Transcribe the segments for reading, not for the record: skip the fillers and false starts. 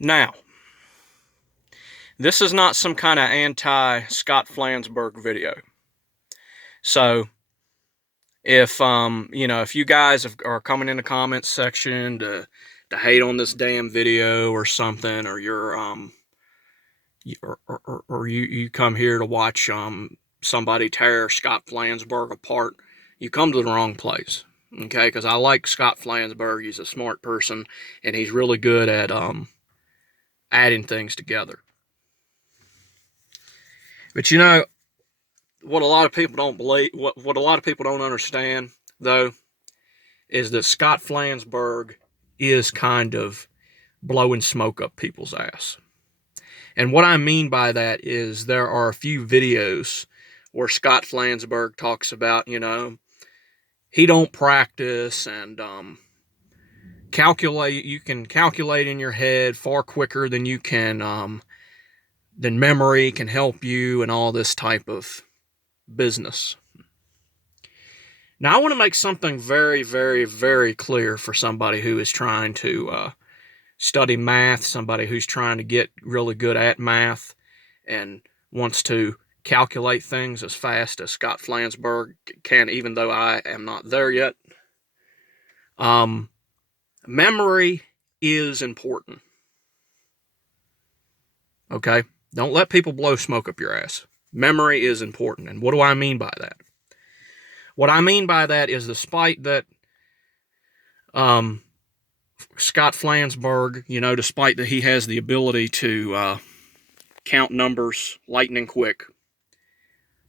Now, this is not some kind of anti-Scott Flansburg video. So, if you guys are coming in the comments section to hate on this damn video or something, or you come here to watch somebody tear Scott Flansburg apart, you come to the wrong place. Okay, because I like Scott Flansburg. He's a smart person, and he's really good at adding things together. But what a lot of people don't believe, what a lot of people don't understand, though, is that Scott Flansburg is kind of blowing smoke up people's ass. And what I mean by that is there are a few videos where Scott Flansburg talks about, he don't practice and you can calculate in your head far quicker than you can, than memory can help you, and all this type of business. Now, I want to make something very, very, very clear for somebody who is trying to study math, somebody who's trying to get really good at math and wants to calculate things as fast as Scott Flansburg can, even though I am not there yet. Memory is important. Okay? Don't let people blow smoke up your ass. Memory is important. And what do I mean by that? What I mean by that is, despite that Scott Flansburg, despite that he has the ability to count numbers lightning quick,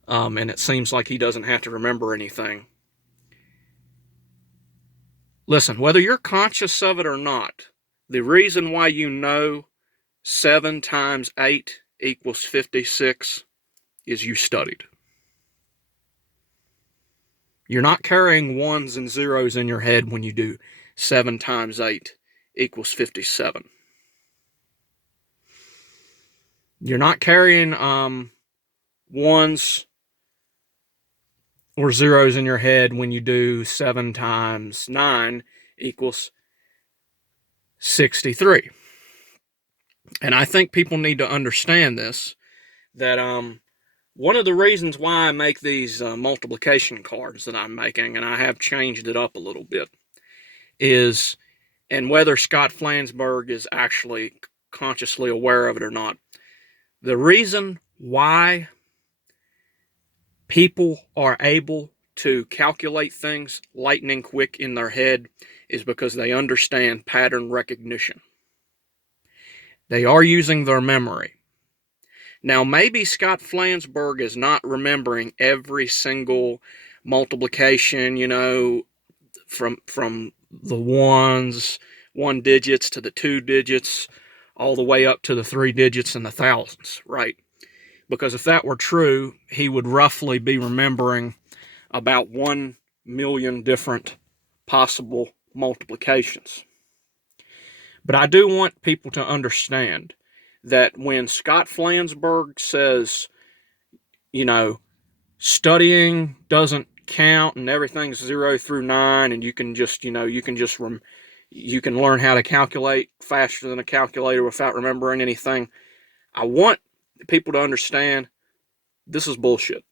and it seems like he doesn't have to remember anything. Listen, whether you're conscious of it or not, the reason why 7 times 8 equals 56 is you studied. You're not carrying ones and zeros in your head when you do 7 times 8 equals 57. You're not carrying ones or zeros in your head when you do 7 times 9 equals 63. And I think people need to understand this, that one of the reasons why I make these multiplication cards that I'm making, and I have changed it up a little bit, is, and whether Scott Flansburg is actually consciously aware of it or not, the reason why people are able to calculate things lightning quick in their head is because they understand pattern recognition. They are using their memory. Now, maybe Scott Flansburg is not remembering every single multiplication, from the one digits to the 2 digits, all the way up to the 3 digits and the thousands, right? Because if that were true, he would roughly be remembering about 1 million different possible multiplications. But I do want people to understand that when Scott Flansburg says, studying doesn't count and everything's 0 through 9, and you can learn how to calculate faster than a calculator without remembering anything, I want people to understand this is bullshit.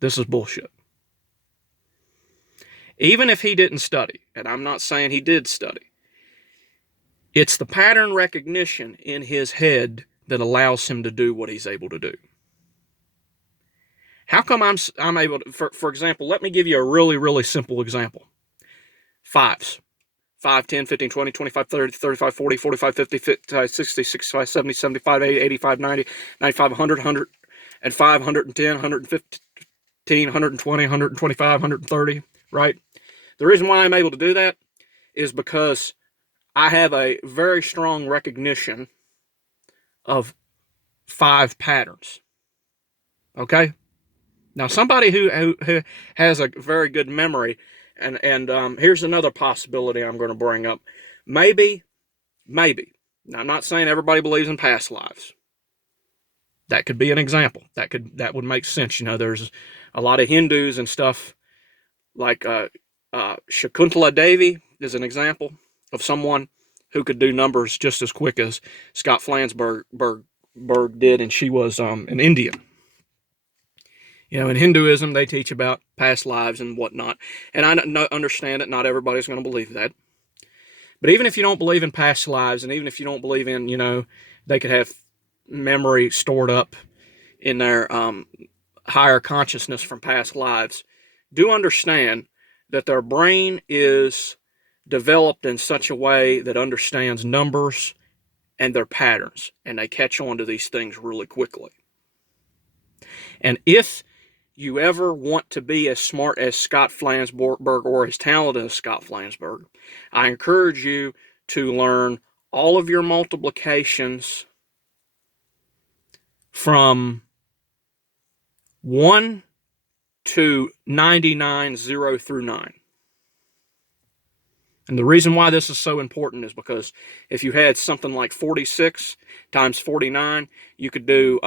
This is bullshit. Even if he didn't study, and I'm not saying he did study, it's the pattern recognition in his head that allows him to do what he's able to do. How come I'm able to, for example, let me give you a really, really simple example. Fives. 5, 10, 15, 20, 25, 30, 35, 40, 45, 50, 55, 60, 65, 70, 75, 80, 85, 90, 95, 100, 105, 110, 115, 120, 125, 130, right? The reason why I'm able to do that is because I have a very strong recognition of 5 patterns. Okay? Now, somebody who has a very good memory, and here's another possibility I'm going to bring up. Maybe, now I'm not saying everybody believes in past lives. That could be an example. That would make sense. There's a lot of Hindus and stuff, like Shakuntala Devi is an example of someone who could do numbers just as quick as Scott Flansburg did, and she was an Indian. You know, in Hinduism, they teach about past lives and whatnot, and I understand that not everybody's going to believe that. But even if you don't believe in past lives, and even if you don't believe in, you know, they could have memory stored up in their higher consciousness from past lives, do understand that their brain is developed in such a way that understands numbers and their patterns, and they catch on to these things really quickly. And if you ever want to be as smart as Scott Flansburg or as talented as Scott Flansburg, I encourage you to learn all of your multiplications from 1 to 99, 0 through 9. And the reason why this is so important is because if you had something like 46 times 49, you could do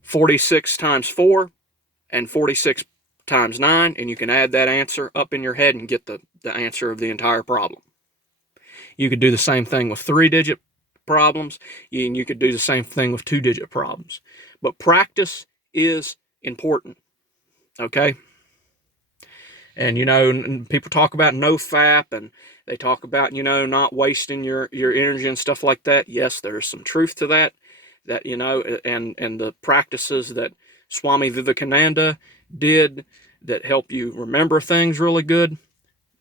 46 times 4 and 46 times 9, and you can add that answer up in your head and get the answer of the entire problem. You could do the same thing with 3-digit problems, and you could do the same thing with 2-digit problems. But practice is important, okay? And, you know, people talk about no FAP, and they talk about, you know, not wasting your energy and stuff like that. Yes, there's some truth to that, you know, and the practices that Swami Vivekananda did that help you remember things really good,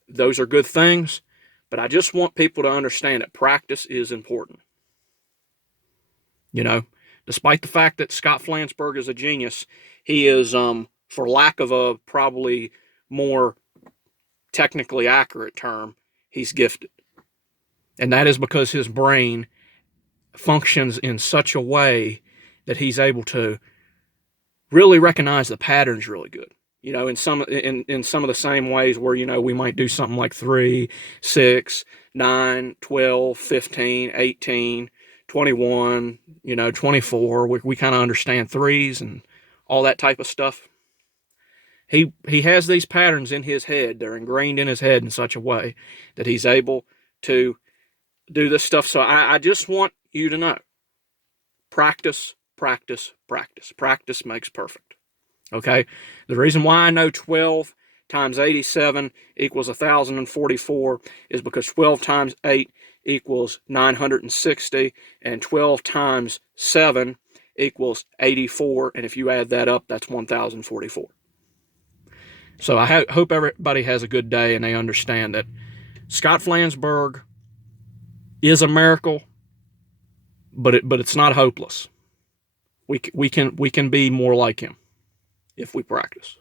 those are good things. But I just want people to understand that practice is important. You know, despite the fact that Scott Flansburg is a genius, he is, for lack of a probably more technically accurate term, he's gifted. And that is because his brain functions in such a way that he's able to really recognize the patterns really good. You know, in some of the same ways where, you know, we might do something like 3, 6, 9, 12, 15, 18, 21, you know, 24. We kind of understand threes and all that type of stuff. He has these patterns in his head. They're ingrained in his head in such a way that he's able to do this stuff. So I just want you to know, practice, practice, practice. Practice makes perfect. Okay? The reason why I know 12 times 87 equals 1,044 is because 12 times 8 equals 960, and 12 times 7 equals 84, and if you add that up, that's 1,044. So I hope everybody has a good day and they understand that Scott Flansburg is a miracle, but it's not hopeless. We can be more like him if we practice.